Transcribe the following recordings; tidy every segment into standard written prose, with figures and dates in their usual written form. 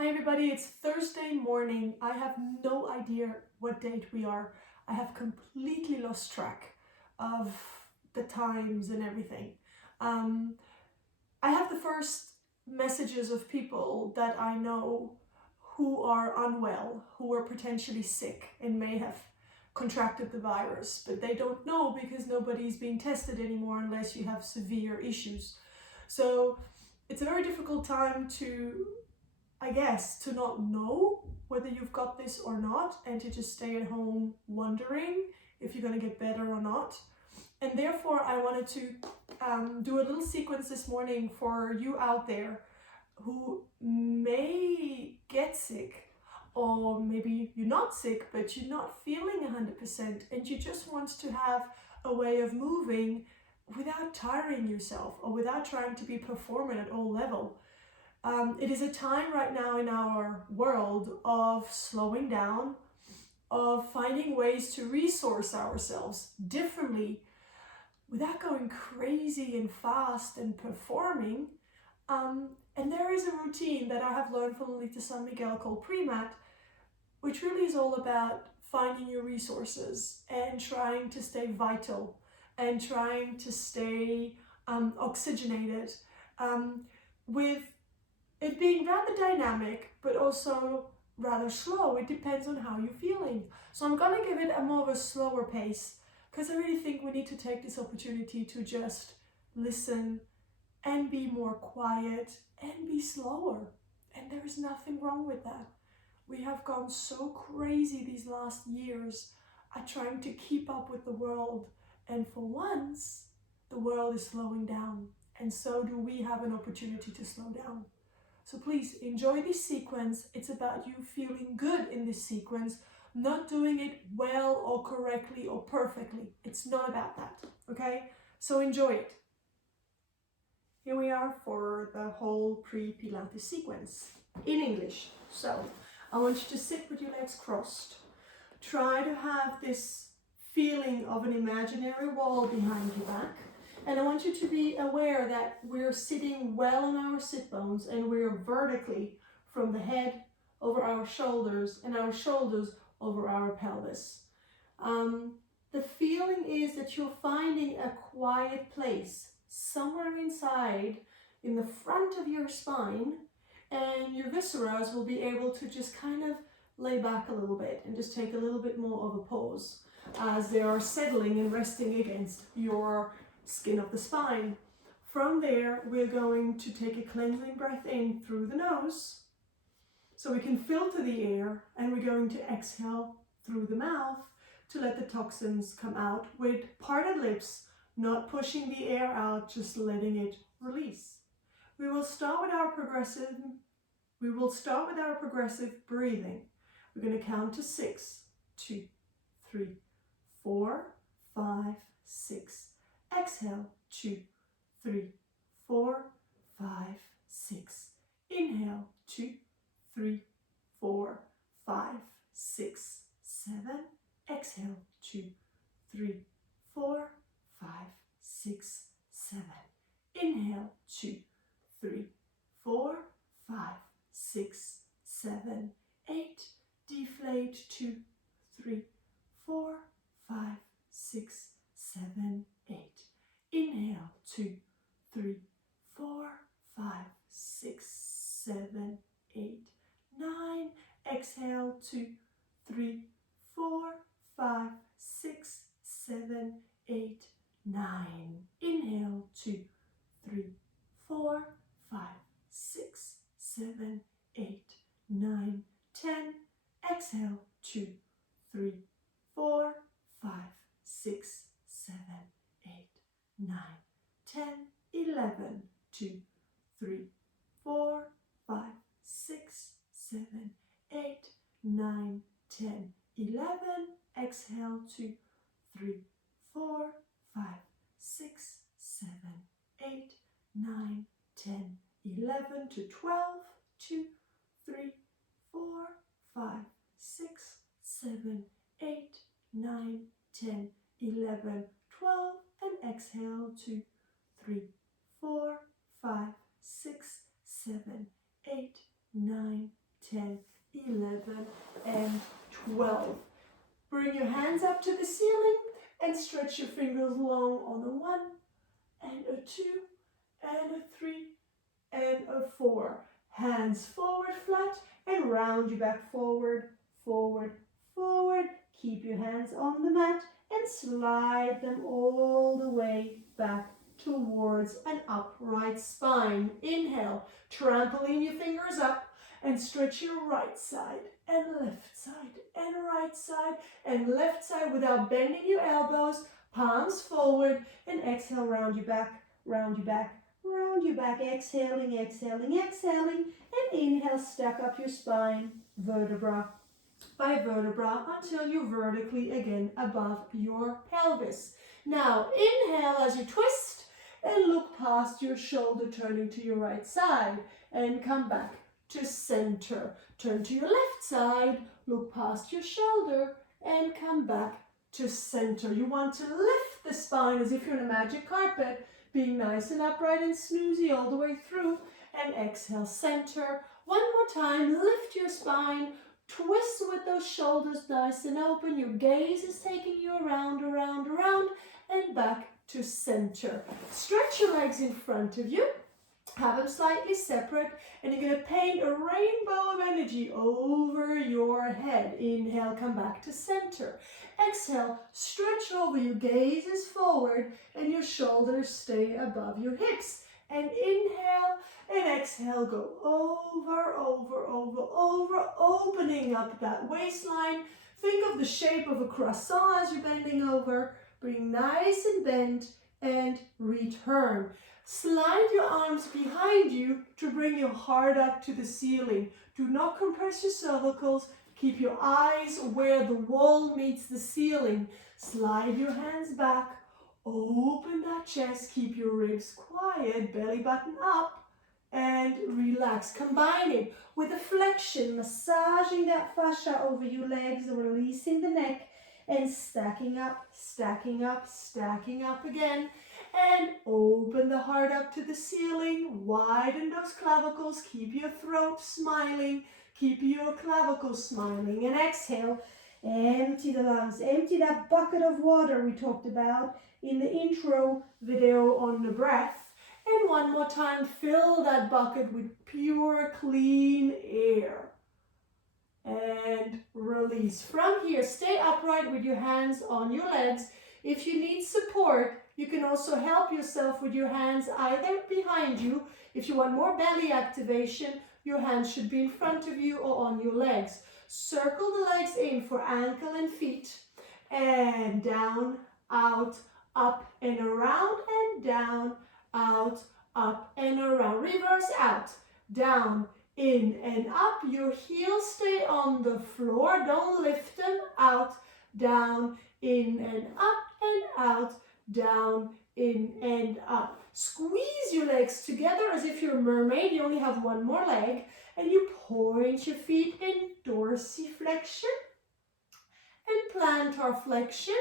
Hi everybody, it's Thursday morning. I have no idea what date we are. I have completely lost track of the times and everything. I have the first messages of people that I know who are unwell, who are potentially sick and may have contracted the virus, but they don't know because nobody's being tested anymore unless you have severe issues. So it's a very difficult time to not know whether you've got this or not, and to just stay at home wondering if you're going to get better or not. And therefore I wanted to do a little sequence this morning for you out there who may get sick, or maybe you're not sick but you're not feeling 100% and you just want to have a way of moving without tiring yourself or without trying to be performant at all level. It is a time right now in our world of slowing down, of finding ways to resource ourselves differently without going crazy and fast and performing. And there is a routine that I have learned from Lita San Miguel called Pre-Mat, which really is all about finding your resources and trying to stay vital and trying to stay oxygenated, with it being rather dynamic, but also rather slow. It depends on how you're feeling. So I'm gonna give it a more of a slower pace because I really think we need to take this opportunity to just listen and be more quiet and be slower. And there is nothing wrong with that. We have gone so crazy these last years at trying to keep up with the world. And for once, the world is slowing down. And so do we have an opportunity to slow down. So please enjoy this sequence. It's about you feeling good in this sequence, not doing it well or correctly or perfectly. It's not about that, okay? So enjoy it. Here we are for the whole pre-Pilates sequence in English. So I want you to sit with your legs crossed. Try to have this feeling of an imaginary wall behind your back. And I want you to be aware that we're sitting well on our sit bones and we're vertically from the head over our shoulders and our shoulders over our pelvis. The feeling is that you're finding a quiet place somewhere inside in the front of your spine, and your viscera will be able to just kind of lay back a little bit and just take a little bit more of a pause as they are settling and resting against your skin of the spine. From there, we're going to take a cleansing breath in through the nose so we can filter the air, and we're going to exhale through the mouth to let the toxins come out with parted lips, not pushing the air out, just letting it release. We will start with our progressive breathing. We're going to count to 6, 2, 3, 4, 5, 6. Exhale, 2, 3, 4, 5, 6. Inhale, 2, 3, 4, 5, 6, 7. Exhale, 2, 3, 4, 5, 6, 7. Inhale, 2, 3, 4, 5, 6, 7, 8. Deflate, 2, 3, 4, 5, 6, 7, 8. Inhale, 2, 3, 4, 5, 6, 7, 8, 9. Exhale, 2, 3, 4, 5, 6, 7, 8, 9. Inhale, 2, 3, 4, 5, 6, 7, 8, 9, 10. Exhale, 2, 3, 4, 5, 6, 7, 8, 9, 10, 11, 2, 3, 4, 5, 6, 7, 8, 9, 10, 11. Exhale, 2, 3, 4, 5, 6, 7, 8, 9, 10, 11 to 12, 2, 3, 4, 5, 6, 7, 8, 9, 10, 11, 12, and exhale, 2, 3, 4, 5, 6, 7, 8, 9, 10, 11, and 12. Bring your hands up to the ceiling and stretch your fingers long on a 1, and a 2, and a 3, and a 4. Hands forward flat and round your back forward, forward, forward. Keep your hands on the mat and slide them all the way back towards an upright spine. Inhale, trampoline your fingers up and stretch your right side and left side and right side and left side without bending your elbows. Palms forward, and exhale, round your back, round your back, round your back. Exhaling, exhaling, exhaling, and inhale, stack up your spine, vertebra by vertebra, until you're vertically again above your pelvis. Now inhale as you twist and look past your shoulder, turning to your right side, and come back to center. Turn to your left side, look past your shoulder, and come back to center. You want to lift the spine as if you're in a magic carpet, being nice and upright and snoozy all the way through, and exhale, center. One more time, lift your spine, twist with those shoulders nice and open. Your gaze is taking you around, around, around, and back to center. Stretch your legs in front of you. Have them slightly separate, and you're going to paint a rainbow of energy over your head. Inhale, come back to center. Exhale, stretch over, your gaze is forward, and your shoulders stay above your hips. And inhale, and exhale, go over, over, over, over, opening up that waistline. Think of the shape of a croissant as you're bending over. Bring nice and bent, and return. Slide your arms behind you to bring your heart up to the ceiling. Do not compress your cervicals. Keep your eyes where the wall meets the ceiling. Slide your hands back. Open that chest. Keep your ribs quiet. Belly button up. And relax. Combine it with a flexion, massaging that fascia over your legs, releasing the neck, and stacking up, stacking up, stacking up again. And open the heart up to the ceiling. Widen those clavicles. Keep your throat smiling. Keep your clavicles smiling. And exhale. Empty the lungs. Empty that bucket of water we talked about in the intro video on the breath. And one more time, fill that bucket with pure, clean air. And release. From here, stay upright with your hands on your legs. If you need support, you can also help yourself with your hands either behind you. If you want more belly activation, your hands should be in front of you or on your legs. Circle the legs in for ankle and feet. And down, out, up and around, and down, out, up and around. Reverse out, down, in and up. Your heels stay on the floor. Don't lift them. Out, down, in and up, and out, down, in and up. Squeeze your legs together as if you're a mermaid. You only have one more leg. And you point your feet in dorsiflexion and plantar flexion.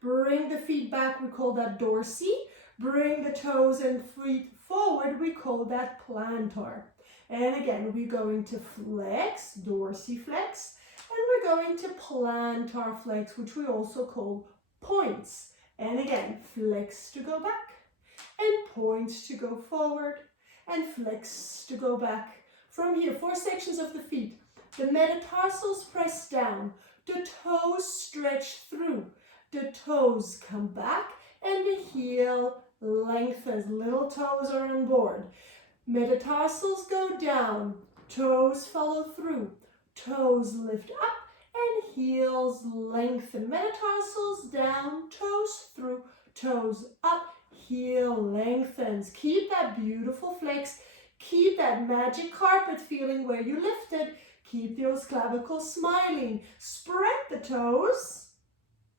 Bring the feet back. We call that dorsi. Bring the toes and feet forward. We call that plantar. And again, we're going to flex, dorsiflex. And we're going to plantar flex, which we also call points. And again, flex to go back, and points to go forward, and flex to go back. From here, 4 sections of the feet. The metatarsals press down, the toes stretch through, the toes come back, and the heel lengthens. Little toes are on board. Metatarsals go down, toes follow through, toes lift up, and heels lengthen. Metatarsals down, toes through, toes up, heel lengthens. Keep that beautiful flex. Keep that magic carpet feeling where you lifted. Keep those clavicles smiling. Spread the toes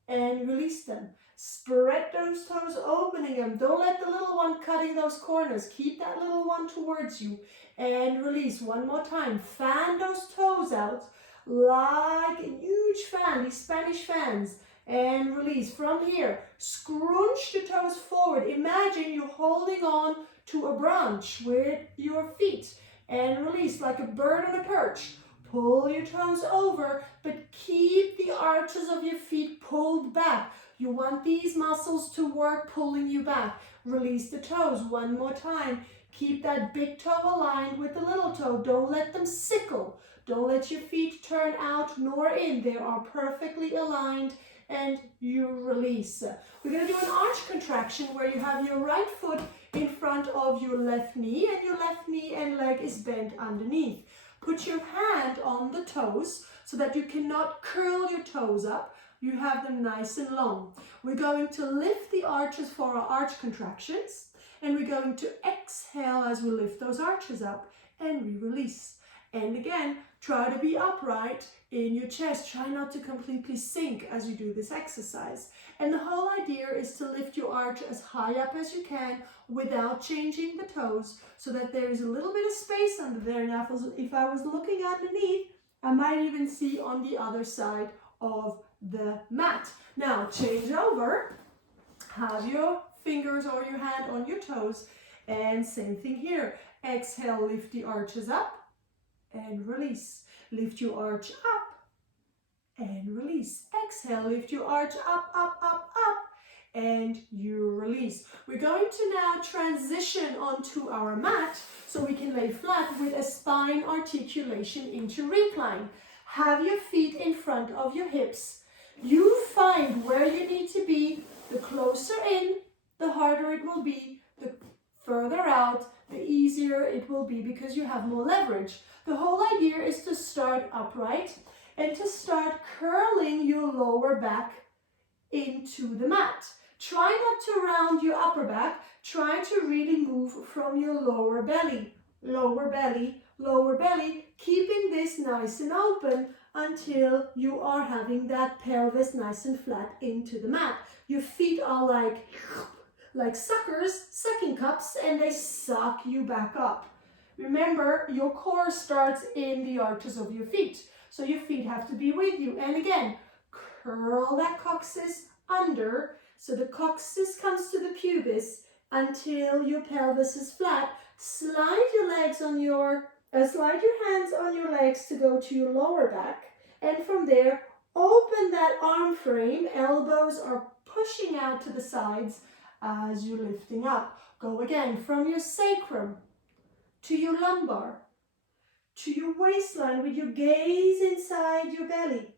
and release them. Spread those toes, opening them. Don't let the little one cutting those corners. Keep that little one towards you. And release. One more time. Fan those toes out like a huge fan, these Spanish fans. And release. From here, scrunch the toes forward. Imagine you're holding on to a branch with your feet. And release like a bird on a perch. Pull your toes over, but keep the arches of your feet pulled back. You want these muscles to work pulling you back. Release the toes one more time. Keep that big toe aligned with the little toe. Don't let them sickle. Don't let your feet turn out nor in. They are perfectly aligned, and you release. We're going to do an arch contraction where you have your right foot in front of your left knee, and your left knee and leg is bent underneath. Put your hand on the toes so that you cannot curl your toes up. You have them nice and long. We're going to lift the arches for our arch contractions, and we're going to exhale as we lift those arches up, and we release. And again, try to be upright in your chest. Try not to completely sink as you do this exercise. And the whole idea is to lift your arch as high up as you can without changing the toes, so that there is a little bit of space under there. Now, if I was looking underneath, I might even see on the other side of the mat. Now, change over. Have your fingers or your hand on your toes. And same thing here. Exhale, lift the arches up and release. Lift your arch up and release. Exhale, lift your arch up, up, up, up, and you release. We're going to now transition onto our mat so we can lay flat with a spine articulation into recline. Have your feet in front of your hips. You find where you need to be. The closer in, the harder it will be. The further out, the easier it will be because you have more leverage. The whole idea is to start upright and to start curling your lower back into the mat. Try not to round your upper back. Try to really move from your lower belly. Lower belly, lower belly, keeping this nice and open until you are having that pelvis nice and flat into the mat. Your feet are like suckers, sucking cups, and they suck you back up. Remember, your core starts in the arches of your feet, so your feet have to be with you. And again, curl that coccyx under, so the coccyx comes to the pubis until your pelvis is flat. Slide your hands on your legs to go to your lower back, and from there, open that arm frame. Elbows are pushing out to the sides as you're lifting up. Go again from your sacrum to your lumbar, to your waistline with your gaze inside your belly.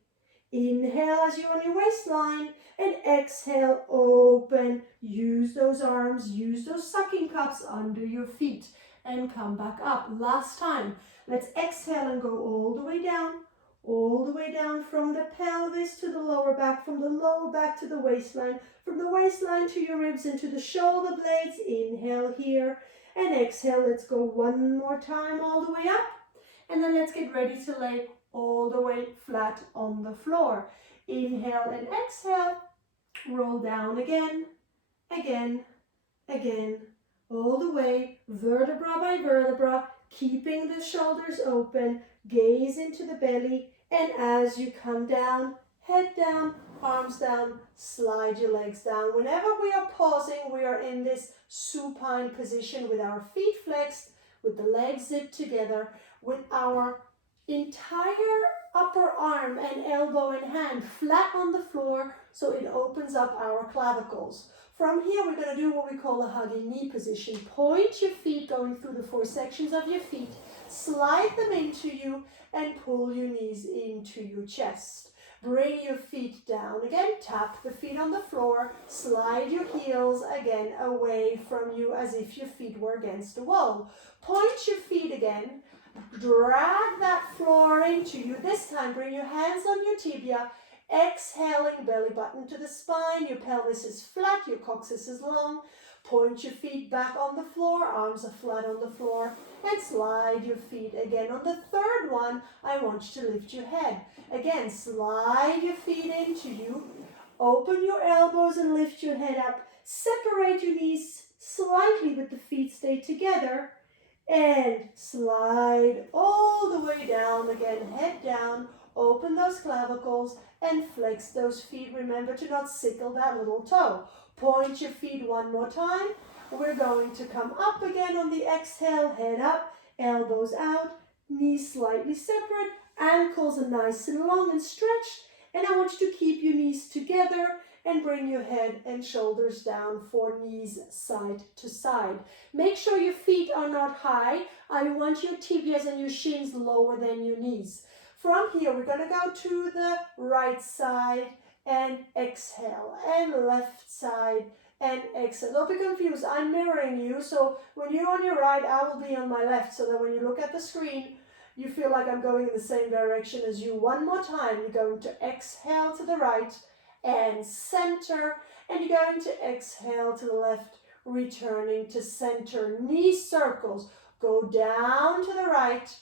Inhale as you're on your waistline, and exhale, open. Use those arms, use those sucking cups under your feet, and come back up. Last time. Let's exhale and go all the way down from the pelvis to the lower back, from the lower back to the waistline, from the waistline to your ribs and to the shoulder blades. Inhale here, and exhale. Let's go one more time all the way up, and then let's get ready to lay all the way flat on the floor. Inhale and exhale. Roll down again, all the way, vertebra by vertebra, keeping the shoulders open, gaze into the belly, and as you come down, head down, arms down, slide your legs down. Whenever we are pausing, we are in this supine position with our feet flexed, with the legs zipped together, with our entire upper arm and elbow and hand flat on the floor, so it opens up our clavicles. From here, we're going to do what we call a hugging knee position. Point your feet going through the four sections of your feet, slide them into you, and pull your knees into your chest. Bring your feet down again, tap the feet on the floor, slide your heels again away from you as if your feet were against the wall. Point your feet again, drag that floor into you. This time, bring your hands on your tibia, exhaling, belly button to the spine, your pelvis is flat, your coccyx is long. Point your feet back on the floor, arms are flat on the floor, and slide your feet again. On the third one, I want you to lift your head. Again, slide your feet into you, open your elbows and lift your head up. Separate your knees slightly, but the feet stay together. And slide all the way down again, head down, open those clavicles and flex those feet. Remember to not sickle that little toe. Point your feet one more time. We're going to come up again on the exhale, head up, elbows out, knees slightly separate, Ankles are nice and long and stretched. And I want you to keep your knees together and bring your head and shoulders down for knees side to side. Make sure your feet are not high. I want your tibias and your shins lower than your knees. From here, we're going to go to the right side and exhale, and left side and exhale. Don't be confused, I'm mirroring you, so when you're on your right, I will be on my left, so that when you look at the screen, you feel like I'm going in the same direction as you. One more time, you're going to exhale to the right and center, and you're going to exhale to the left, returning to center. Knee circles, go down to the right,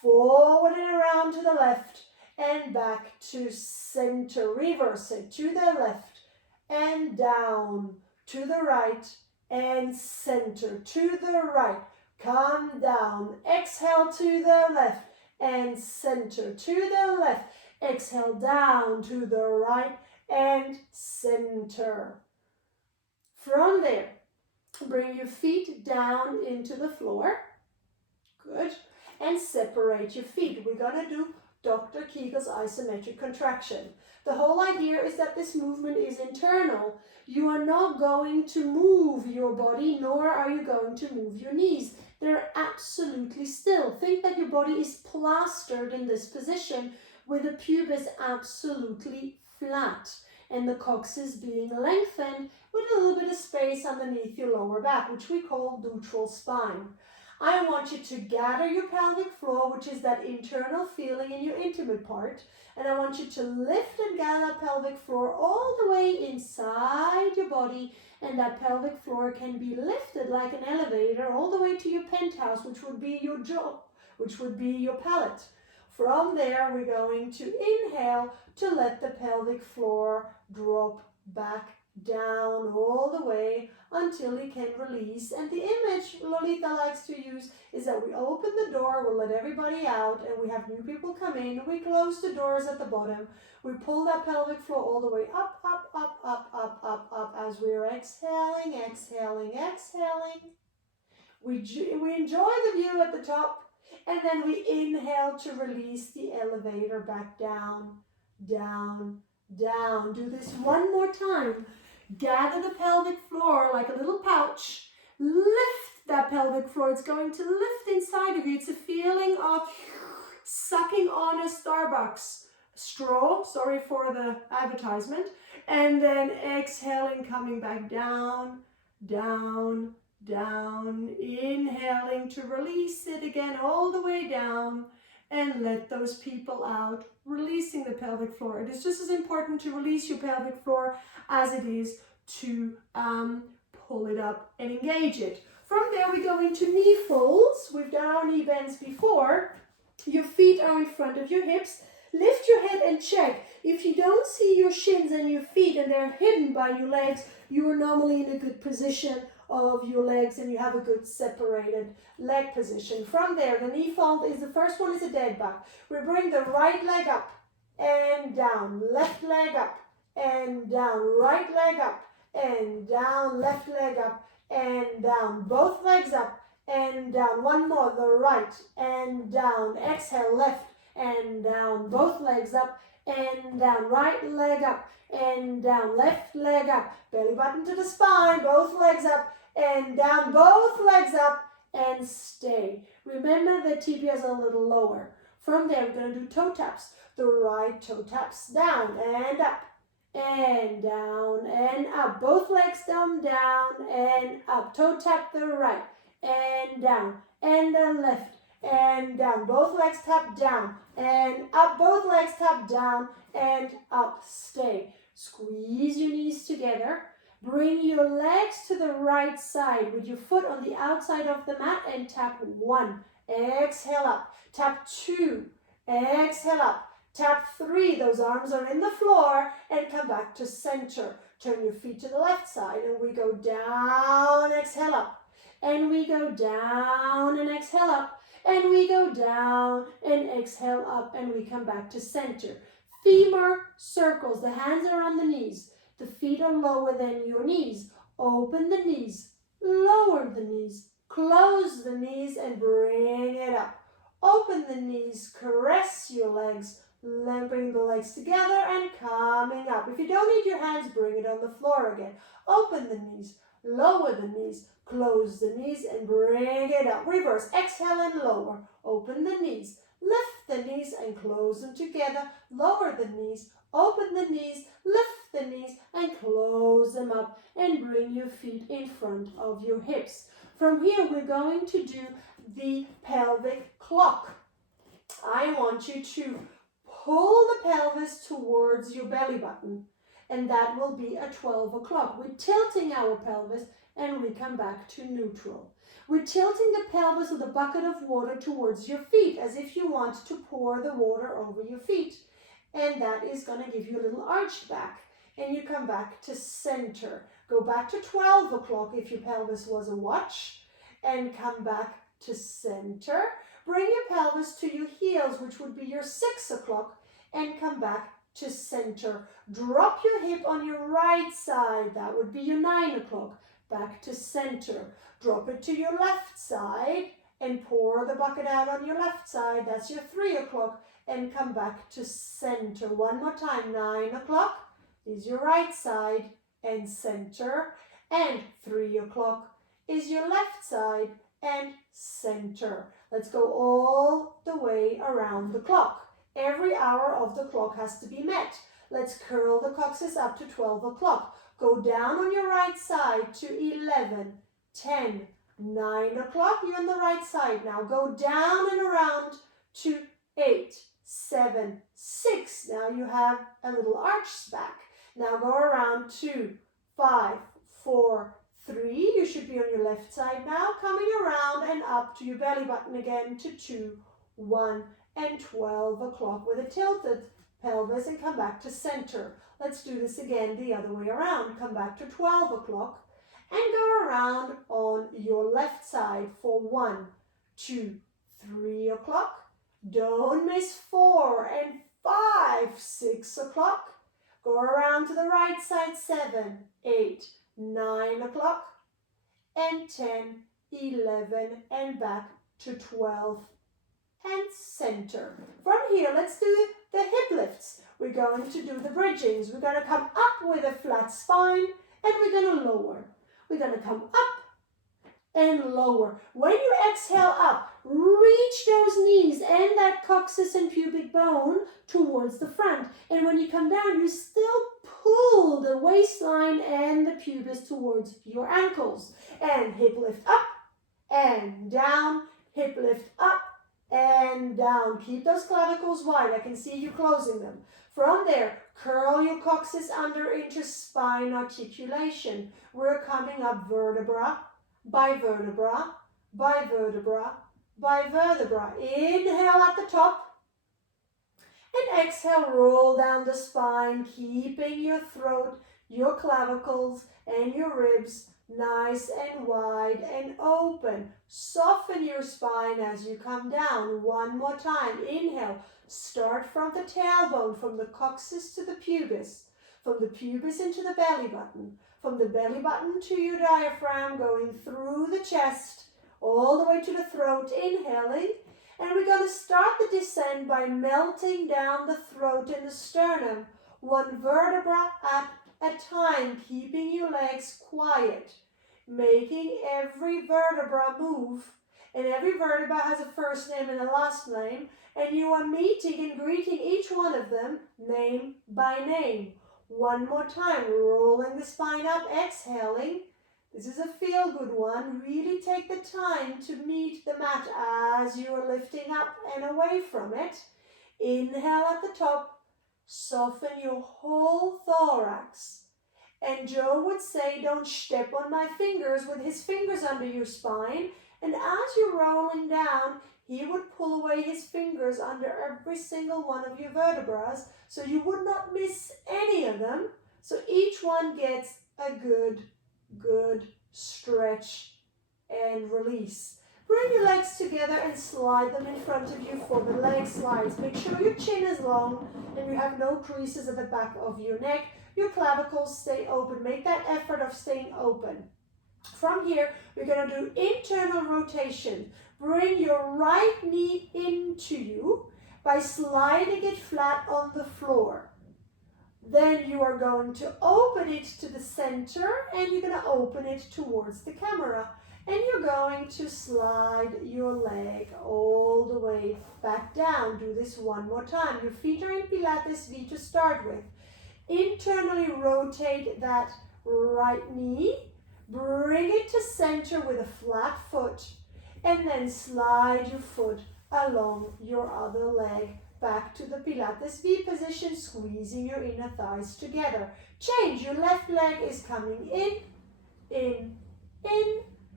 forward and around to the left, and back to center. Reverse it to the left and down to the right and center to the right. Come down. Exhale to the left and center to the left. Exhale down to the right and center. From there, bring your feet down into the floor. Good. And separate your feet. We're going to do Dr. Kegel's isometric contraction. The whole idea is that this movement is internal. You are not going to move your body, nor are you going to move your knees. They're absolutely still. Think that your body is plastered in this position with the pubis absolutely flat and the coccyx being lengthened with a little bit of space underneath your lower back, which we call neutral spine. I want you to gather your pelvic floor, which is that internal feeling in your intimate part, and I want you to lift and gather that pelvic floor all the way inside your body, and that pelvic floor can be lifted like an elevator all the way to your penthouse, which would be your jaw, which would be your palate. From there, we're going to inhale to let the pelvic floor drop back down all the way until you can release. And the image Lolita likes to use is that we open the door, we'll let everybody out, and we have new people come in. We close the doors at the bottom. We pull that pelvic floor all the way up, up, up, up, up, up, up as we're exhaling, exhaling, exhaling. We enjoy the view at the top, and then we inhale to release the elevator back down, down, down. Do this one more time. Gather the pelvic floor like a little pouch. Lift that pelvic floor. It's going to lift inside of you. It's a feeling of sucking on a Starbucks straw. Sorry for the advertisement. And then exhaling, coming back down, down, down. Inhaling to release it again all the way down. And let those people out, releasing the pelvic floor. It is just as important to release your pelvic floor as it is to pull it up and engage it. From there, we go into knee folds. We've done our knee bends before. Your feet are in front of your hips. Lift your head and check. If you don't see your shins and your feet and they're hidden by your legs, you are normally in a good position of your legs and you have a good separated leg position. From there, the knee fold is the first one is a dead bug. We bring the right leg up and down, left leg up and down, right leg up and down, left leg up and down, both legs up and down. One more, the right and down. Exhale, left and down, both legs up and down, right leg up and down, left leg up, belly button to the spine, both legs up and down, both legs up and stay. Remember the tibias are a little lower. From there, we're going to do toe taps. The right toe taps down and up and down and up. Both legs down and up. Toe tap the right and down and the left and down. Both legs tap down and up. Both legs tap down and up. Stay. Squeeze your knees together. Bring your legs to the right side with your foot on the outside of the mat and tap 1. Exhale up. Tap 2. Exhale up. Tap 3. Those arms are in the floor and come back to center. Turn your feet to the left side and we go down, exhale up. And we go down and exhale up. And we go down and exhale up and we come back to center. Femur circles. The hands are on the knees. The feet are lower than your knees. Open the knees. Lower the knees. Close the knees and bring it up. Open open the knees, caress your legs, bring the legs together and coming up. If you don't need your hands, bring it on the floor again. Open the knees, lower the knees, close the knees and bring it up. Reverse, exhale and lower. Open the knees, lift the knees and close them together. Lower the knees, open the knees, lift the knees and close them up and bring your feet in front of your hips. From here, we're going to do the pelvic clock. I want you to pull the pelvis towards your belly button, and that will be at 12 o'clock. We're tilting our pelvis and we come back to neutral. We're tilting the pelvis with a bucket of water towards your feet as if you want to pour the water over your feet. And that is going to give you a little arched back. And you come back to center. Go back to 12 o'clock if your pelvis was a watch. And come back to center. Bring your pelvis to your heels, which would be your 6 o'clock. And come back to center. Drop your hip on your right side. That would be your 9 o'clock. Back to center. Drop it to your left side. And pour the bucket out on your left side. That's your 3 o'clock. And come back to center. One more time. 9 o'clock is your right side and center. And 3 o'clock is your left side and center. Let's go all the way around the clock. Every hour of the clock has to be met. Let's curl the coccyx up to 12 o'clock. Go down on your right side to 11, 10, 9 o'clock. You're on the right side now. Go down and around to 8, 7, 6. Now you have a little arch back. Now go around 2, 5, 4, 3. You should be on your left side now. Coming around and up to your belly button again to 2, 1, and 12 o'clock with a tilted pelvis and come back to center. Let's do this again the other way around. Come back to 12 o'clock and go around on your left side for 1, 2, 3 o'clock. Don't miss 4 and 5, 6 o'clock. Go around to the right side, 7, 8, 9 o'clock, and 10, 11, and back to 12, and center. From here, let's do the hip lifts. We're going to do the bridgings. We're going to come up with a flat spine, and we're going to lower. We're going to come up and lower. When you exhale up, reach those knees and that coccyx and pubic bone towards the front. And when you come down, you still pull the waistline and the pubis towards your ankles. And hip lift up and down, hip lift up and down. Keep those clavicles wide. I can see you closing them. From there, curl your coccyx under into spine articulation. We're coming up vertebra by vertebra by vertebra by vertebra. Inhale at the top. And exhale, roll down the spine, keeping your throat, your clavicles, and your ribs nice and wide and open. Soften your spine as you come down. One more time. Inhale. Start from the tailbone, from the coccyx to the pubis, from the pubis into the belly button, from the belly button to your diaphragm, going through the chest, all the way to the throat. Inhaling. And we're going to start the descent by melting down the throat and the sternum, one vertebra at a time, keeping your legs quiet, making every vertebra move. And every vertebra has a first name and a last name, and you are meeting and greeting each one of them name by name. One more time, rolling the spine up, exhaling. This is a feel-good one. Really take the time to meet the mat as you are lifting up and away from it. Inhale at the top. Soften your whole thorax. And Joe would say, don't step on my fingers, with his fingers under your spine. And as you're rolling down, he would pull away his fingers under every single one of your vertebrae, so you would not miss any of them. So each one gets a good stretch and release. Bring your legs together and slide them in front of you for the leg slides. Make sure your chin is long and you have no creases at the back of your neck. Your clavicles stay open. Make that effort of staying open. From here, we're going to do internal rotation. Bring your right knee into you by sliding it flat on the floor. Then you are going to open it to the center and you're going to open it towards the camera. And you're going to slide your leg all the way back down. Do this one more time. Your feet are in Pilates V to start with. Internally rotate that right knee. Bring it to center with a flat foot. And then slide your foot along your other leg back to the Pilates V position, squeezing your inner thighs together. Change. Your left leg is coming in, in.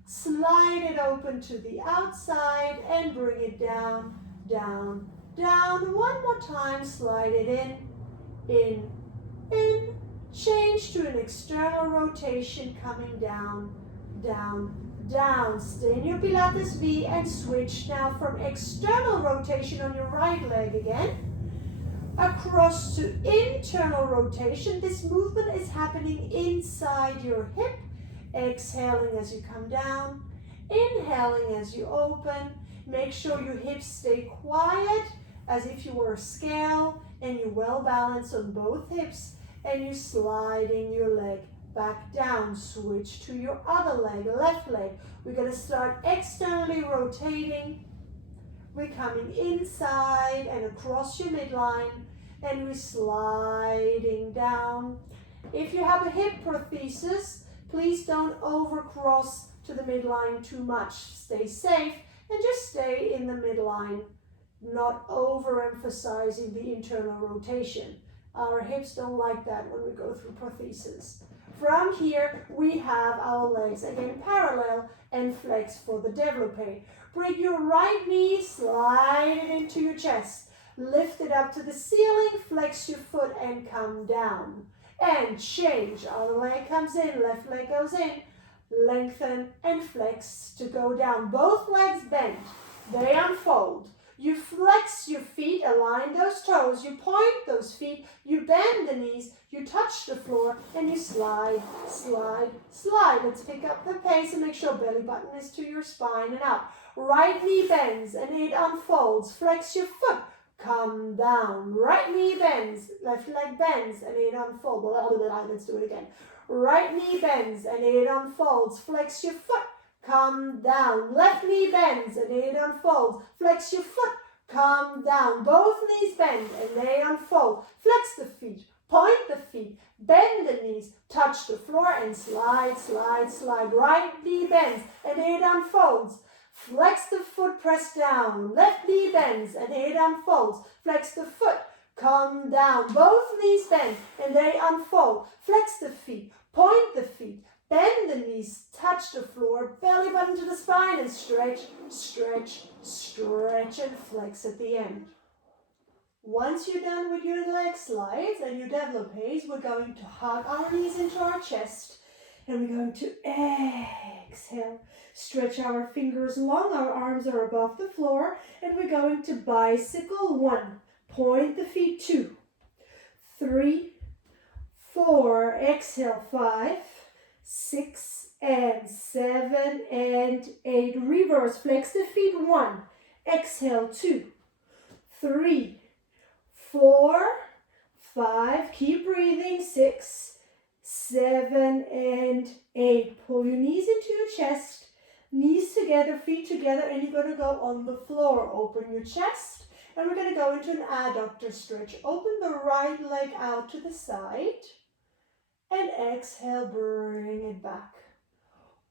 Slide it open to the outside and bring it down, down, down. One more time. Slide it in. Change to an external rotation coming down, down, down. Stay in your Pilates V and switch now from external rotation on your right leg again across to internal rotation. This movement is happening inside your hip. Exhaling as you come down, inhaling as you open. Make sure your hips stay quiet as if you were a scale and you're well balanced on both hips, and you're sliding your leg back down. Switch to your other leg, left leg. We're going to start externally rotating. We're coming inside and across your midline, and we're sliding down. If you have a hip prosthesis, please don't overcross to the midline too much. Stay safe and just stay in the midline, not overemphasizing the internal rotation. Our hips don't like that when we go through prosthesis. From here, we have our legs again parallel and flex for the développé. Bring your right knee, slide it into your chest. Lift it up to the ceiling, flex your foot and come down. And change. Other leg comes in, left leg goes in. Lengthen and flex to go down. Both legs bend. They unfold. You flex your feet, align those toes, you point those feet, you bend the knees, you touch the floor, and you slide, slide, slide. Let's pick up the pace and make sure belly button is to your spine and up. Right knee bends and it unfolds. Flex your foot. Come down. Right knee bends, left leg bends, and it unfolds. Let's do it again. Right knee bends and it unfolds. Flex your foot. Come down. Left knee bends and it unfolds. Flex your foot. Come down. Both knees bend and they unfold. Flex the feet. Point the feet. Bend the knees. Touch the floor and slide, slide, slide. Right knee bends and it unfolds. Flex the foot, press down. Left knee bends and it unfolds. Flex the foot. Come down. Both knees bend and they unfold. Flex the feet. Point the feet. Bend the knees. Touch the floor. Belly button to the spine and stretch, stretch, stretch and flex at the end. Once you're done with your leg slides and your développés, we're going to hug our knees into our chest and we're going to exhale. Stretch our fingers long, our arms are above the floor, and we're going to bicycle 1. Point the feet 2, 3, 4, exhale 5, 6, and 7, and 8. Reverse, flex the feet 1, exhale 2, 3, 4, 5, keep breathing, 6, 7, and 8. Pull your knees into your chest. Knees together, feet together, and you're going to go on the floor. Open your chest, and we're going to go into an adductor stretch. Open the right leg out to the side, and exhale, bring it back.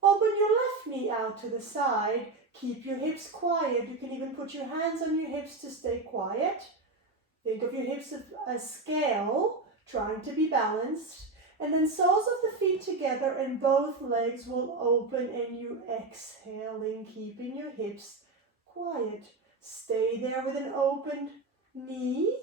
Open your left knee out to the side. Keep your hips quiet. You can even put your hands on your hips to stay quiet. Think of your hips as a scale, trying to be balanced. And then soles of the feet together and both legs will open and you exhaling, keeping your hips quiet. Stay there with an opened knee.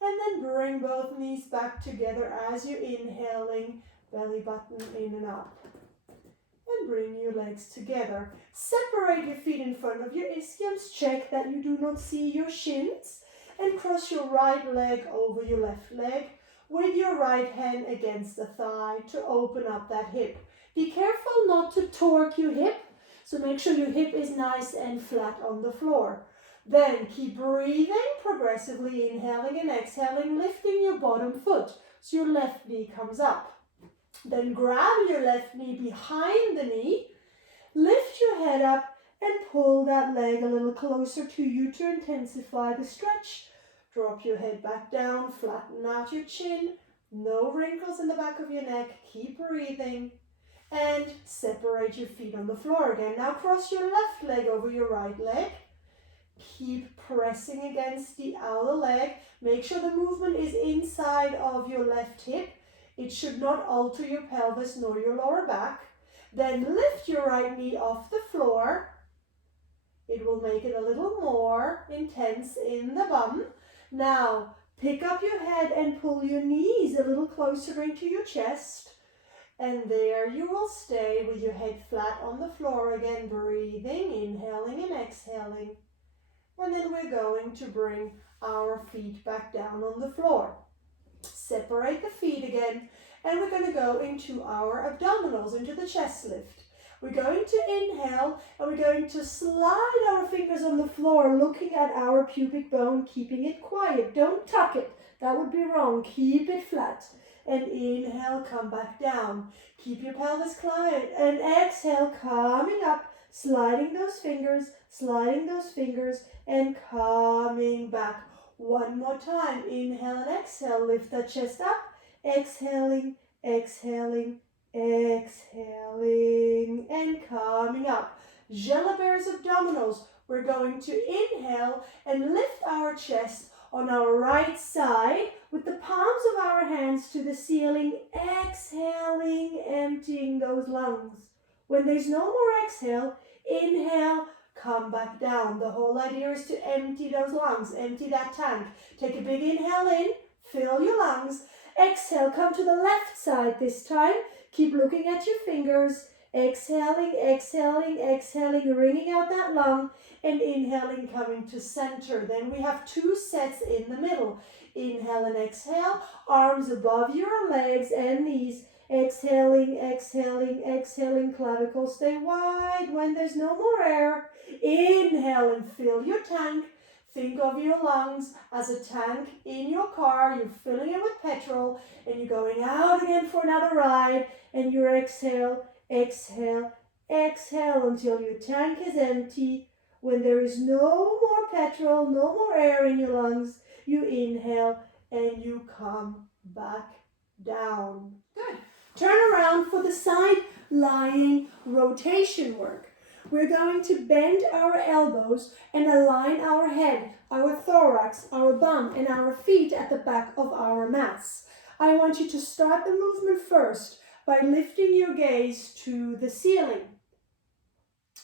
And then bring both knees back together as you're inhaling, belly button in and up. And bring your legs together. Separate your feet in front of your ischiums. Check that you do not see your shins. And cross your right leg over your left leg, with your right hand against the thigh to open up that hip. Be careful not to torque your hip, so make sure your hip is nice and flat on the floor. Then keep breathing, progressively inhaling and exhaling, lifting your bottom foot so your left knee comes up. Then grab your left knee behind the knee, lift your head up and pull that leg a little closer to you to intensify the stretch. Drop your head back down, flatten out your chin, no wrinkles in the back of your neck, keep breathing. And separate your feet on the floor again. Now cross your left leg over your right leg. Keep pressing against the outer leg. Make sure the movement is inside of your left hip. It should not alter your pelvis nor your lower back. Then lift your right knee off the floor. It will make it a little more intense in the bum. Now pick up your head and pull your knees a little closer into your chest. And there you will stay with your head flat on the floor again, breathing, inhaling and exhaling. And then we're going to bring our feet back down on the floor. Separate the feet again, and we're going to go into our abdominals, into the chest lift. We're going to inhale, and we're going to slide our fingers on the floor, looking at our pubic bone, keeping it quiet. Don't tuck it. That would be wrong. Keep it flat. And inhale, come back down. Keep your pelvis quiet. And exhale, coming up, sliding those fingers, and coming back. One more time. Inhale and exhale. Lift the chest up. Exhaling, exhaling, exhaling, and coming up. Gelabers abdominals. We're going to inhale and lift our chest on our right side with the palms of our hands to the ceiling, exhaling, emptying those lungs. When there's no more exhale, inhale, come back down. The whole idea is to empty those lungs, empty that tank. Take a big inhale in, fill your lungs. Exhale, come to the left side this time. Keep looking at your fingers. Exhaling, exhaling, exhaling, wringing out that lung, and inhaling, coming to center. Then we have two sets in the middle. Inhale and exhale, arms above your legs and knees. Exhaling, exhaling, exhaling, clavicles stay wide when there's no more air. Inhale and fill your tank. Think of your lungs as a tank in your car. You're filling it with petrol and you're going out again for another ride, and you exhale, exhale, exhale until your tank is empty. When there is no more petrol, no more air in your lungs, you inhale and you come back down. Good. Turn around for the side lying rotation work. We're going to bend our elbows and align our head, our thorax, our bum, and our feet at the back of our mats. I want you to start the movement first by lifting your gaze to the ceiling.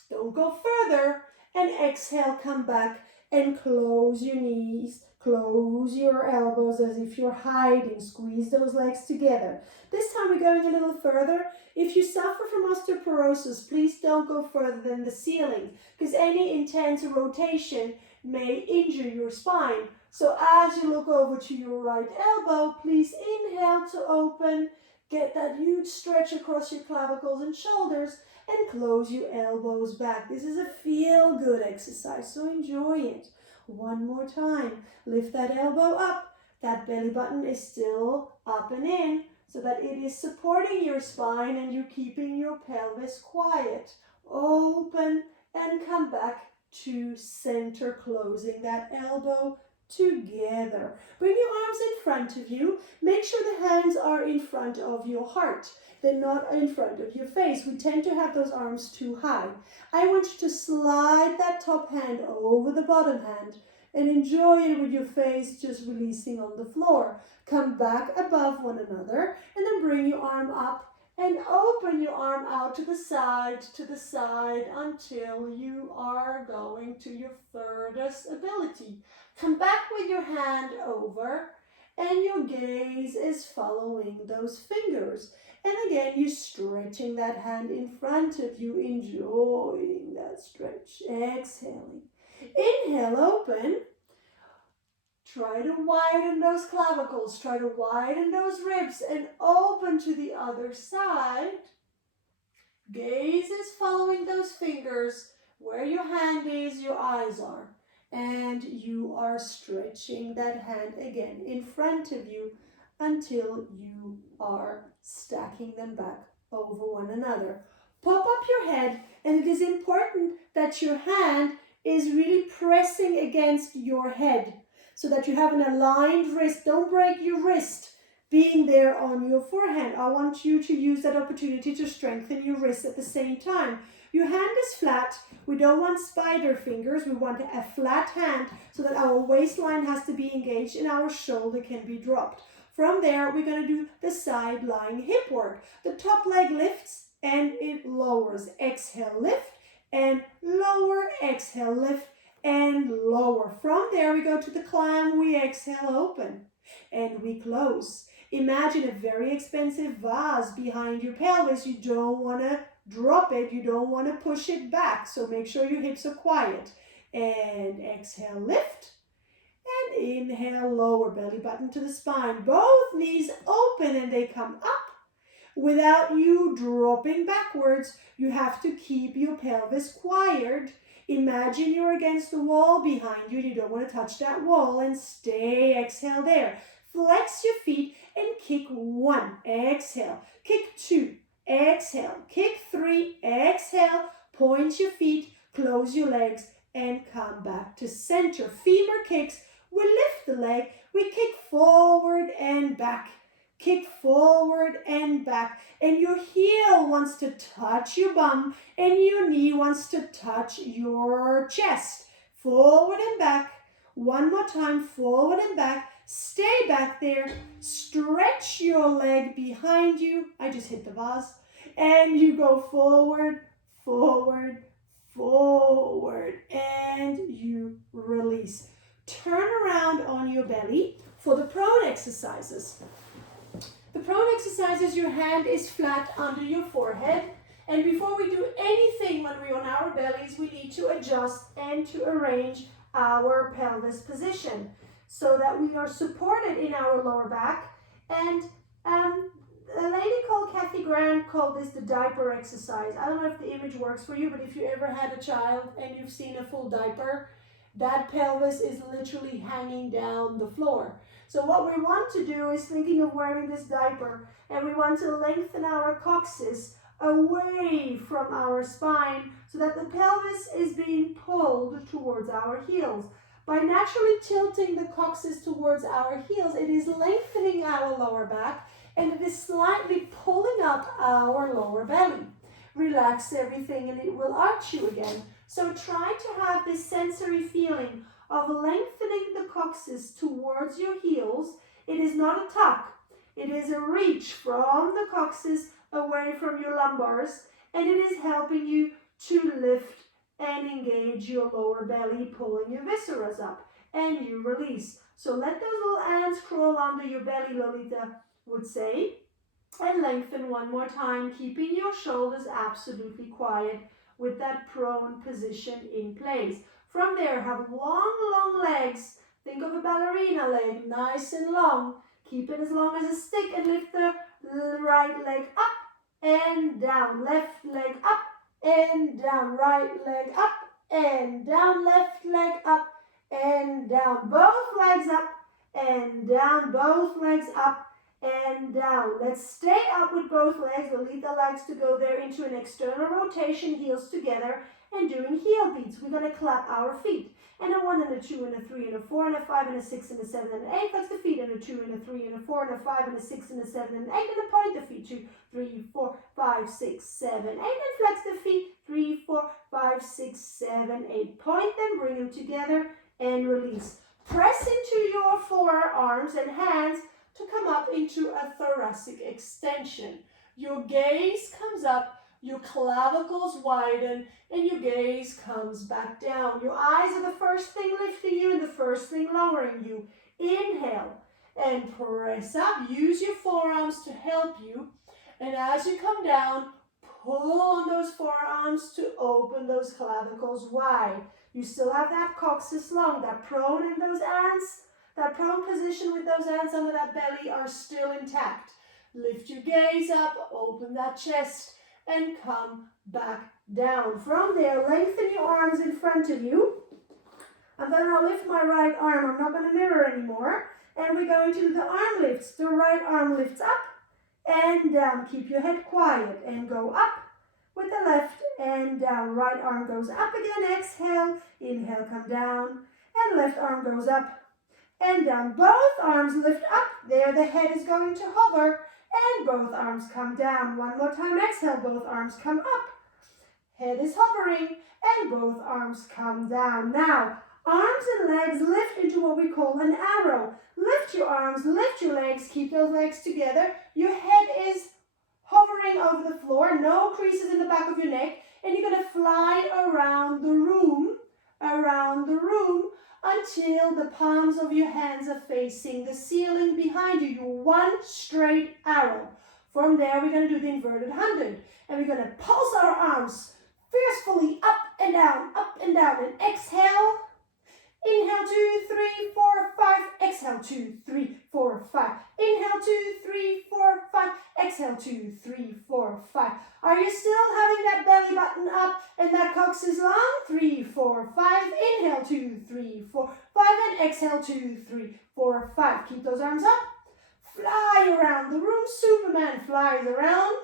Don't go further, and exhale, come back and close your knees, close your elbows as if you're hiding, squeeze those legs together. This time we're going a little further. If you suffer from osteoporosis, please don't go further than the ceiling, because any intense rotation may injure your spine. So as you look over to your right elbow, please inhale to open, get that huge stretch across your clavicles and shoulders, and close your elbows back. This is a feel-good exercise, so enjoy it. One more time. Lift that elbow up. That belly button is still up and in, so that it is supporting your spine and you're keeping your pelvis quiet. Open and come back to center, closing that elbow together. Bring your arms in front of you. Make sure the hands are in front of your heart. They're not in front of your face. We tend to have those arms too high. I want you to slide that top hand over the bottom hand and enjoy it with your face just releasing on the floor. Come back above one another and then bring your arm up and open your arm out to the side until you are going to your furthest ability. Come back with your hand over and your gaze is following those fingers. And again, you're stretching that hand in front of you, enjoying that stretch. Exhaling. Inhale, open. Try to widen those clavicles. Try to widen those ribs and open to the other side. Gaze is following those fingers. Where your hand is, your eyes are. And you are stretching that hand again in front of you until you are stacking them back over one another. Pop up your head, and it is important that your hand is really pressing against your head so that you have an aligned wrist. Don't break your wrist being there on your forehand. I want you to use that opportunity to strengthen your wrist at the same time. Your hand is flat. We don't want spider fingers. We want a flat hand so that our waistline has to be engaged and our shoulder can be dropped. From there, we're going to do the side lying hip work. The top leg lifts and it lowers. Exhale, lift and lower. Exhale, lift and lower. From there, we go to the climb. We exhale, open, and we close. Imagine a very expensive vase behind your pelvis. You don't want to drop it. You don't want to push it back. So make sure your hips are quiet. And exhale, lift. And inhale, lower belly button to the spine. Both knees open and they come up. Without you dropping backwards, you have to keep your pelvis quiet. Imagine you're against the wall behind you. You don't want to touch that wall and stay. Exhale there. Flex your feet and kick 1. Exhale. Kick 2. Exhale. Kick 3. Exhale. Point your feet. Close your legs and come back to center. Femur kicks. We lift the leg. We kick forward and back. Kick forward and back. And your heel wants to touch your bum and your knee wants to touch your chest. Forward and back. One more time. Forward and back. Stay back there. Stretch your leg behind you. I just hit the vase. And you go forward, forward, forward. And you release. Turn around on your belly for the prone exercises. The prone exercises, your hand is flat under your forehead. And before we do anything when we're on our bellies, we need to adjust and to arrange our pelvis position so that we are supported in our lower back. And a lady called Kathy Grant called this the diaper exercise. I don't know if the image works for you, but if you ever had a child and you've seen a full diaper, that pelvis is literally hanging down the floor. So what we want to do is thinking of wearing this diaper, and we want to lengthen our coccyx away from our spine so that the pelvis is being pulled towards our heels. By naturally tilting the coccyx towards our heels, it is lengthening our lower back and it is slightly pulling up our lower belly. Relax everything and it will arch you again. So try to have this sensory feeling of lengthening the coccyx towards your heels. It is not a tuck. It is a reach from the coccyx away from your lumbars, and it is helping you to lift and engage your lower belly, pulling your viscera up, and you release. So let those little ants crawl under your belly, Lolita would say, and lengthen one more time, keeping your shoulders absolutely quiet with that prone position in place. From there, have long, long legs. Think of a ballerina leg, nice and long. Keep it as long as a stick and lift the right leg up and down. Left leg up and down. Right leg up and down. Left leg up and down. Both legs up and down. Both legs up and down. Let's stay up with both legs. Lolita likes to go there into an external rotation, heels together, and doing heel beats. We're going to clap our feet. And a 1 and a 2 and a 3 and a 4 and a 5 and a 6 and a 7 and an 8. Flex the feet. And a 2 and a 3 and a 4 and a 5 and a 6 and a 7 and an 8. And a point the feet. 2, 3, 4, 5, 6, 7, 8. And flex the feet. 3, 4, 5, 6, 7, 8. Point them. Bring them together and release. Press into your forearms and hands to come up into a thoracic extension. Your gaze comes up. Your clavicles widen and your gaze comes back down. Your eyes are the first thing lifting you and the first thing lowering you. Inhale and press up. Use your forearms to help you. And as you come down, pull on those forearms to open those clavicles wide. You still have that coccyx long, that prone and those ants, that prone position with those ants under that belly are still intact. Lift your gaze up, open that chest. and come back down. From there, lengthen your arms in front of you. I'm going to lift my right arm. I'm not going to mirror anymore. And we're going to do the arm lifts. The right arm lifts up and down. Keep your head quiet and go up with the left and down. Right arm goes up again. Exhale. Inhale, come down. And left arm goes up and down. Both arms lift up. There, the head is going to hover. And both arms come down. One more time. Exhale. Both arms come up. Head is hovering. And both arms come down. Now, arms and legs lift into what we call an arrow. Lift your arms, lift your legs, keep those legs together. Your head is hovering over the floor, no creases in the back of your neck, and you're going to fly around the room, until the palms of your hands are facing the ceiling behind you. You're one straight arrow. From there, we're going to do the inverted 100, and we're going to pulse our arms forcefully up and down, and exhale. Inhale, 2, 3, 4, 5. Exhale, 2, 3, 4, 5. Inhale, 2, 3, 4, 5. Exhale, 2, 3, 4, 5. Are you still having that belly button up and that coccyx long? 3, 4, 5. Inhale, 2, 3, 4, 5. And exhale, 2, 3, 4, 5. Keep those arms up. Fly around the room. Superman flies around.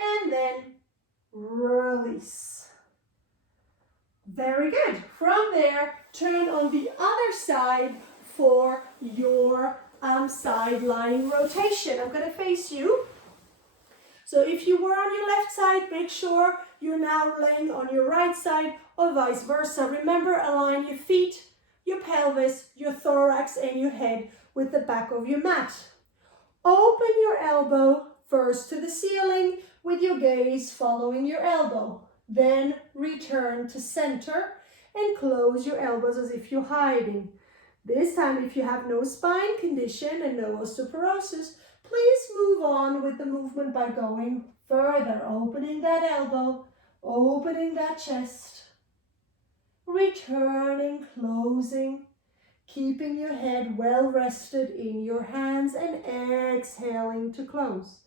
And then release. Very good. From there, turn on the other side for your side lying rotation. I'm going to face you. So if you were on your left side, make sure you're now laying on your right side or vice versa. Remember, align your feet, your pelvis, your thorax, and your head with the back of your mat. Open your elbow first to the ceiling with your gaze following your elbow. Then return to center and close your elbows as if you're hiding. This time, if you have no spine condition and no osteoporosis, please move on with the movement by going further, opening that elbow, opening that chest, returning, closing, keeping your head well rested in your hands and exhaling to close.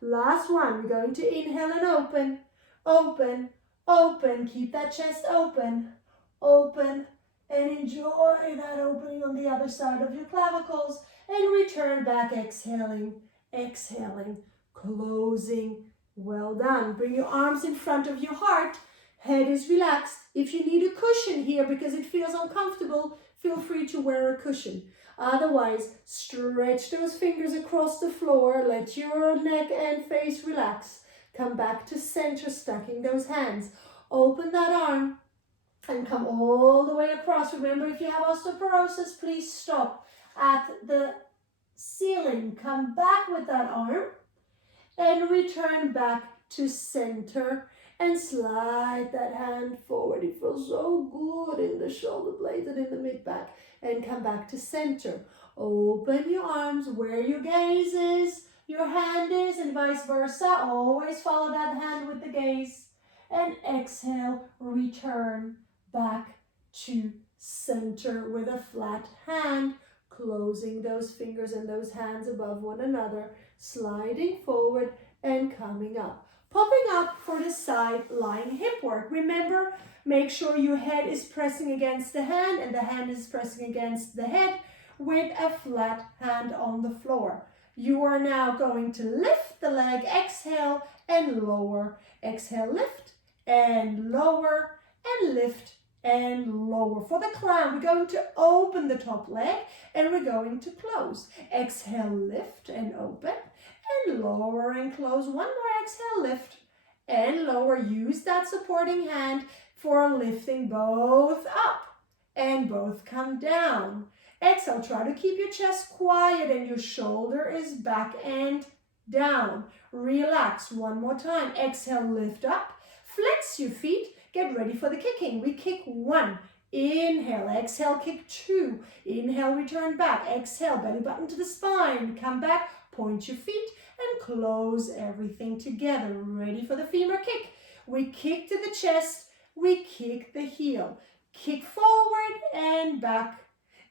Last one, we're going to inhale and open, open, open. Keep that chest open, open, and enjoy that opening on the other side of your clavicles. And return back, exhaling, exhaling, closing. Well done. Bring your arms in front of your heart. Head is relaxed. If you need a cushion here because it feels uncomfortable, feel free to wear a cushion. Otherwise, stretch those fingers across the floor. Let your neck and face relax. Come back to center, stacking those hands. Open that arm and come all the way across. Remember, if you have osteoporosis, please stop at the ceiling. Come back with that arm and return back to center and slide that hand forward. It feels so good in the shoulder blades and in the mid-back. And come back to center. Open your arms where your gaze is, your hand is, and vice versa. Always follow that hand with the gaze. And exhale, return back to center with a flat hand, closing those fingers and those hands above one another, sliding forward and coming up. Popping up for the side lying hip work. Remember, make sure your head is pressing against the hand and the hand is pressing against the head with a flat hand on the floor. You are now going to lift the leg, exhale and lower. Exhale, lift and lower and lift and lower. For the clown, we're going to open the top leg and we're going to close. Exhale, lift and open and lower and close. One more exhale, lift and lower. Use that supporting hand for lifting both up and both come down. Exhale, try to keep your chest quiet and your shoulder is back and down. Relax. One more time. Exhale, lift up. Flex your feet. Get ready for the kicking. We kick 1. Inhale. Exhale, kick 2. Inhale, return back. Exhale, belly button to the spine. Come back. Point your feet and close everything together. Ready for the femur kick. We kick to the chest. We kick the heel. Kick forward and back.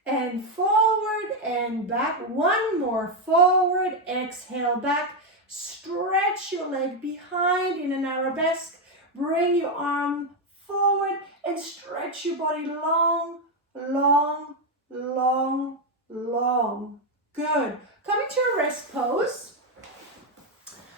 And forward and back. One more forward. Exhale, back. Stretch your leg behind in an arabesque. Bring your arm forward and stretch your body long, long, long, long. Good. Coming to a rest pose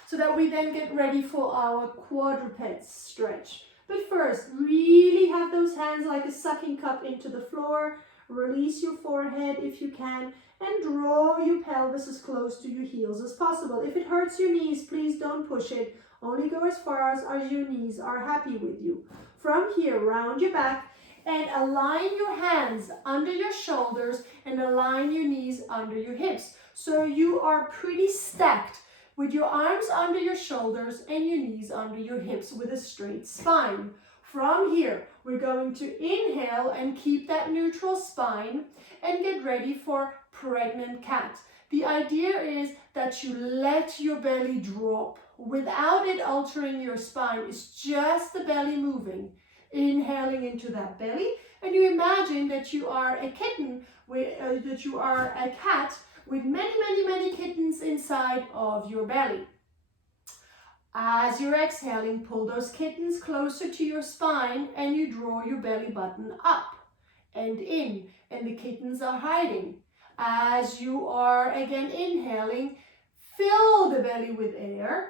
so that we then get ready for our quadruped stretch. But first, really have those hands like a sucking cup into the floor. Release your forehead if you can and draw your pelvis as close to your heels as possible. If it hurts your knees, please don't push it. Only go as far as your knees are happy with you. From here, round your back and align your hands under your shoulders and align your knees under your hips. So you are pretty stacked with your arms under your shoulders and your knees under your hips with a straight spine. From here, we're going to inhale and keep that neutral spine and get ready for pregnant cat. The idea is that you let your belly drop without it altering your spine. It's just the belly moving. Inhaling into that belly, and you imagine that you are a kitten, that you are a cat with many, many, many kittens inside of your belly. As you're exhaling, pull those kittens closer to your spine and you draw your belly button up and in, and the kittens are hiding. As you are again inhaling, fill the belly with air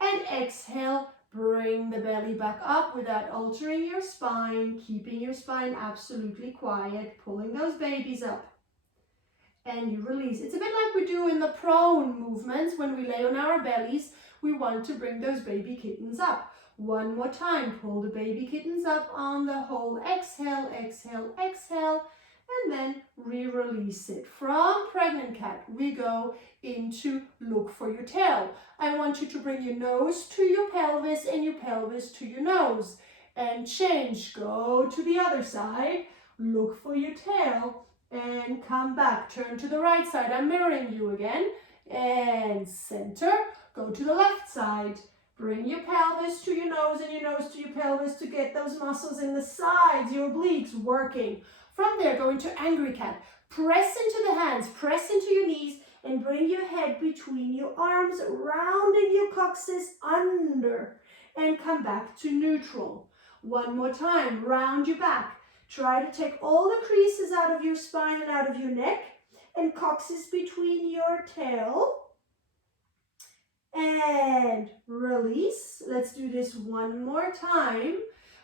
and exhale. Bring the belly back up without altering your spine, keeping your spine absolutely quiet, pulling those babies up. And you release. It's a bit like we do in the prone movements when we lay on our bellies. We want to bring those baby kittens up. One more time, pull the baby kittens up on the whole. Exhale, exhale, exhale. And then re-release it. From pregnant cat, we go into look for your tail. I want you to bring your nose to your pelvis and your pelvis to your nose. And change. Go to the other side. Look for your tail. And come back. Turn to the right side. I'm mirroring you again. And center. Go to the left side. Bring your pelvis to your nose and your nose to your pelvis to get those muscles in the sides, your obliques working. From there, go into angry cat. Press into the hands, press into your knees, and bring your head between your arms, rounding your coccyx under, and come back to neutral. One more time, round your back. Try to take all the creases out of your spine and out of your neck, and coccyx between your tail. And release. Let's do this one more time.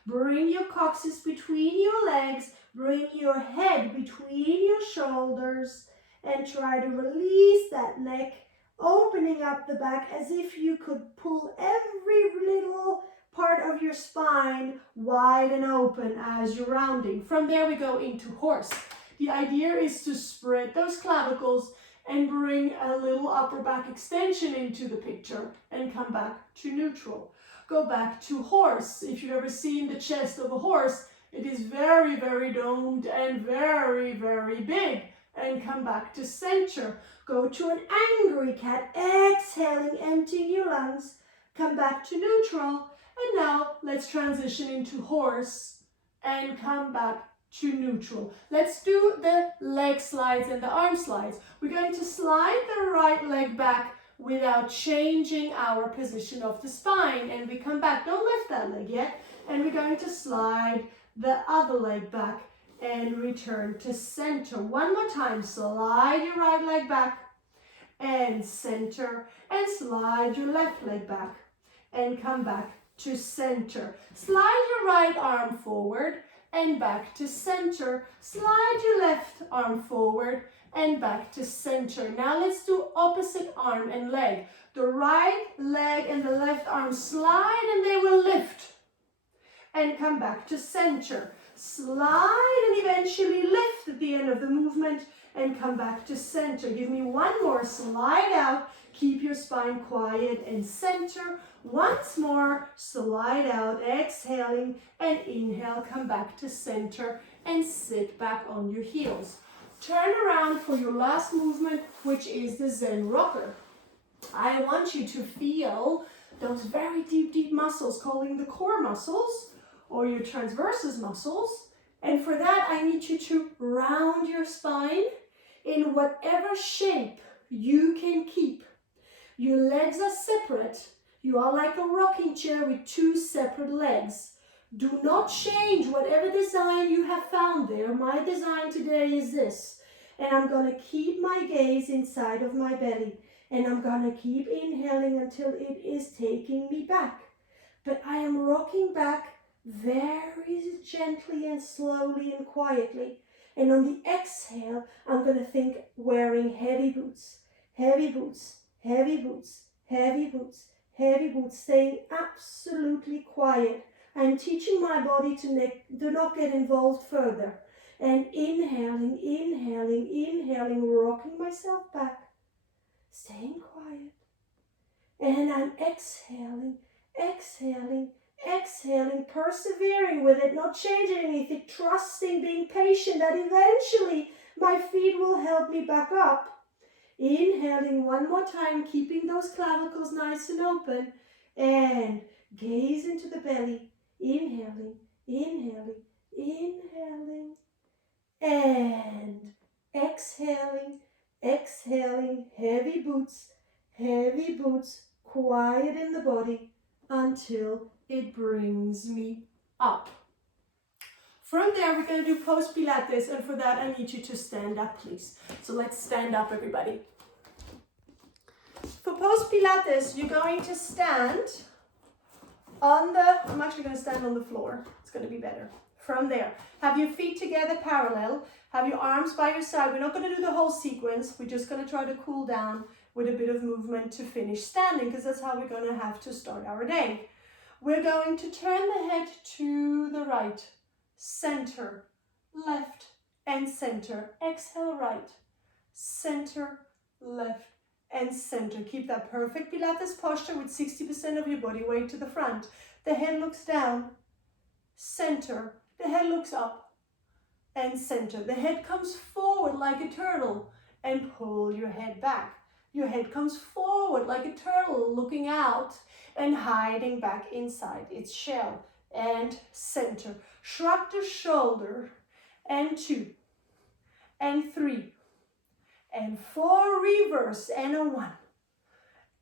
Bring your coccyx between your legs. Bring your head between your shoulders and try to release that neck, opening up the back as if you could pull every little part of your spine wide and open as you're rounding. From there we go into horse. The idea is to spread those clavicles and bring a little upper back extension into the picture and come back to neutral. Go back to horse. If you've ever seen the chest of a horse, it is very, very domed and very, very big. And come back to center. Go to an angry cat, exhaling, emptying your lungs. Come back to neutral. And now let's transition into horse and come back to neutral. Let's do the leg slides and the arm slides. We're going to slide the right leg back without changing our position of the spine. And we come back. Don't lift that leg yet. And we're going to slide the other leg back and return to center. One more time. Slide your right leg back and center. And slide your left leg back and come back to center. Slide your right arm forward and back to center. Slide your left arm forward and back to center. Now let's do opposite arm and leg. The right leg and the left arm slide and they will lift and come back to center. Slide and eventually lift at the end of the movement and come back to center. Give me one more. Slide out. Keep your spine quiet and center. Once more, slide out, exhaling, and inhale, come back to center and sit back on your heels. Turn around for your last movement, which is the Zen rocker. I want you to feel those very deep, deep muscles, calling the core muscles or your transversus muscles. And for that, I need you to round your spine in whatever shape you can keep. Your legs are separate. You are like a rocking chair with two separate legs. Do not change whatever design you have found there. My design today is this. And I'm going to keep my gaze inside of my belly. And I'm going to keep inhaling until it is taking me back. But I am rocking back very gently and slowly and quietly. And on the exhale, I'm going to think wearing heavy boots, heavy boots, heavy boots, heavy boots, heavy boots, staying absolutely quiet. I'm teaching my body to not get involved further. And inhaling, inhaling, inhaling, rocking myself back, staying quiet. And I'm exhaling, exhaling, exhaling, persevering with it, not changing anything, trusting, being patient that eventually my feet will help me back up. Inhaling one more time, keeping those clavicles nice and open, and gaze into the belly. Inhaling, inhaling, inhaling, and exhaling, exhaling, heavy boots, quiet in the body until it brings me up. From there, we're going to do post-Pilates, and for that, I need you to stand up, please. So let's stand up, everybody. For post-Pilates, you're going to stand I'm actually going to stand on the floor. It's going to be better. From there, have your feet together parallel. Have your arms by your side. We're not going to do the whole sequence. We're just going to try to cool down with a bit of movement to finish standing, because that's how we're going to have to start our day. We're going to turn the head to the right, center, left, and center. Exhale, right, center, left, and center. Keep that perfect Pilates posture with 60% of your body weight to the front. The head looks down, center. The head looks up, and center. The head comes forward like a turtle, and pull your head back. Your head comes forward like a turtle, looking out and hiding back inside its shell, and center. Shrug the shoulder, and 2, and 3, and 4, reverse, and a 1,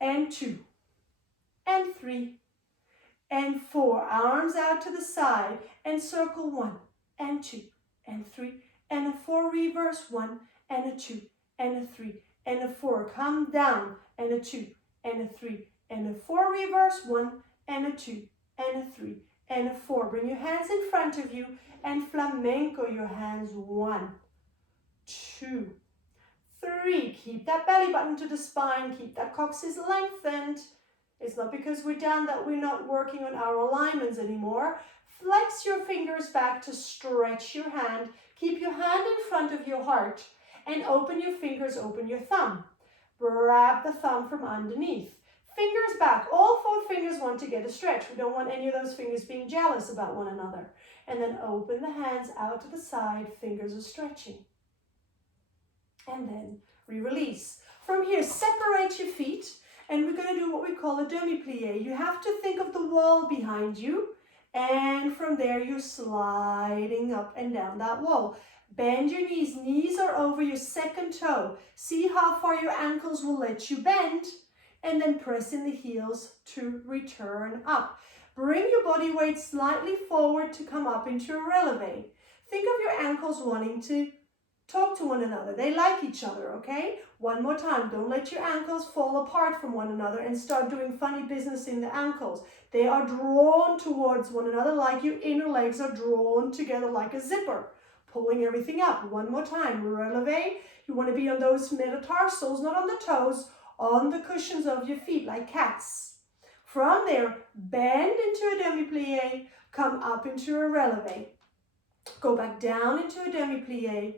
and 2, and 3, and 4. Arms out to the side, and circle 1, and 2, and 3, and a 4, reverse, 1, and a 2, and a 3, and a 4. Come down, and a 2, and a 3, and a 4, reverse, 1, and a 2, and a 3, and a 4. Bring your hands in front of you, and flamenco your hands. 1, 2, 3. Keep that belly button to the spine. Keep that coccyx lengthened. It's not because we're down that we're not working on our alignments anymore. Flex your fingers back to stretch your hand. Keep your hand in front of your heart, and open your fingers, open your thumb. Grab the thumb from underneath. Fingers back. All 4 fingers want to get a stretch. We don't want any of those fingers being jealous about one another. And then open the hands out to the side. Fingers are stretching. And then release. From here, separate your feet, and we're going to do what we call a demi-plie. You have to think of the wall behind you, and from there you're sliding up and down that wall. Bend your knees. Knees are over your second toe. See how far your ankles will let you bend, and then press in the heels to return up. Bring your body weight slightly forward to come up into a releve. Think of your ankles wanting to talk to one another. They like each other, okay? One more time. Don't let your ankles fall apart from one another and start doing funny business in the ankles. They are drawn towards one another like your inner legs are drawn together like a zipper, pulling everything up. One more time. Releve. You want to be on those metatarsals, not on the toes, on the cushions of your feet like cats. From there, bend into a demi-plie, come up into a releve. Go back down into a demi-plie,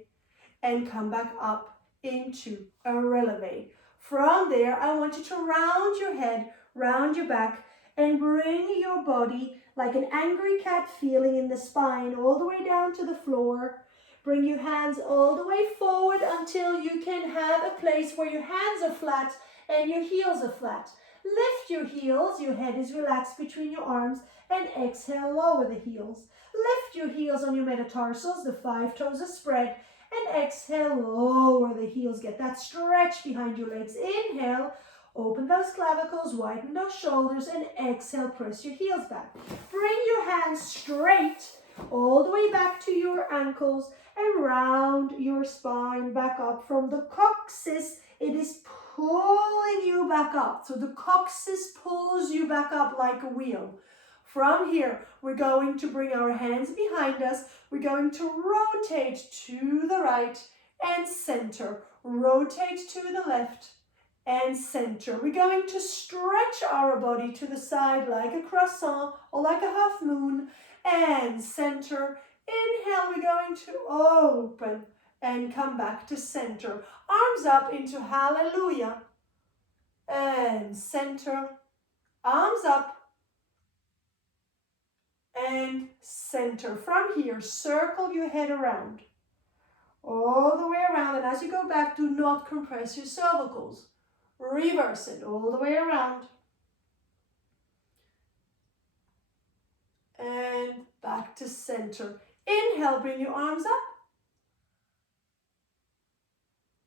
and come back up into a releve. From there, I want you to round your head, round your back, and bring your body like an angry cat feeling in the spine all the way down to the floor. Bring your hands all the way forward until you can have a place where your hands are flat and your heels are flat. Lift your heels, your head is relaxed between your arms, and exhale, lower the heels. Lift your heels on your metatarsals, the 5 toes are spread, and exhale, lower the heels. Get that stretch behind your legs. Inhale, Open those clavicles, widen those shoulders, and exhale, press your heels back. Bring your hands straight all the way back to your ankles and round your spine back up from the coccyx. It is pulling you back up. So the coccyx pulls you back up like a wheel. From here, we're going to bring our hands behind us. We're going to rotate to the right and center. Rotate to the left and center. We're going to stretch our body to the side like a croissant or like a half moon and center. Inhale, we're going to open and come back to center. Arms up into hallelujah and center. Arms up and center. From here, circle your head around. All the way around, and as you go back, do not compress your cervicals. Reverse it all the way around. And back to center. Inhale, bring your arms up.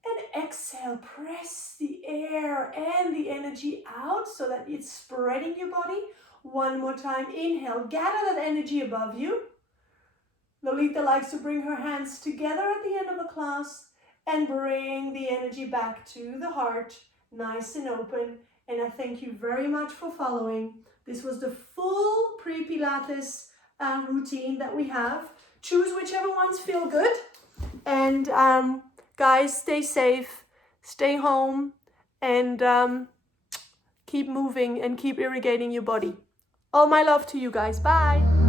And exhale, press the air and the energy out so that it's spreading your body. One more time, inhale, gather that energy above you. Lolita likes to bring her hands together at the end of a class and bring the energy back to the heart, nice and open. And I thank you very much for following. This was the full pre-Pilates routine that we have. Choose whichever ones feel good. And guys, stay safe, stay home, and keep moving and keep irrigating your body. All my love to you guys. Bye.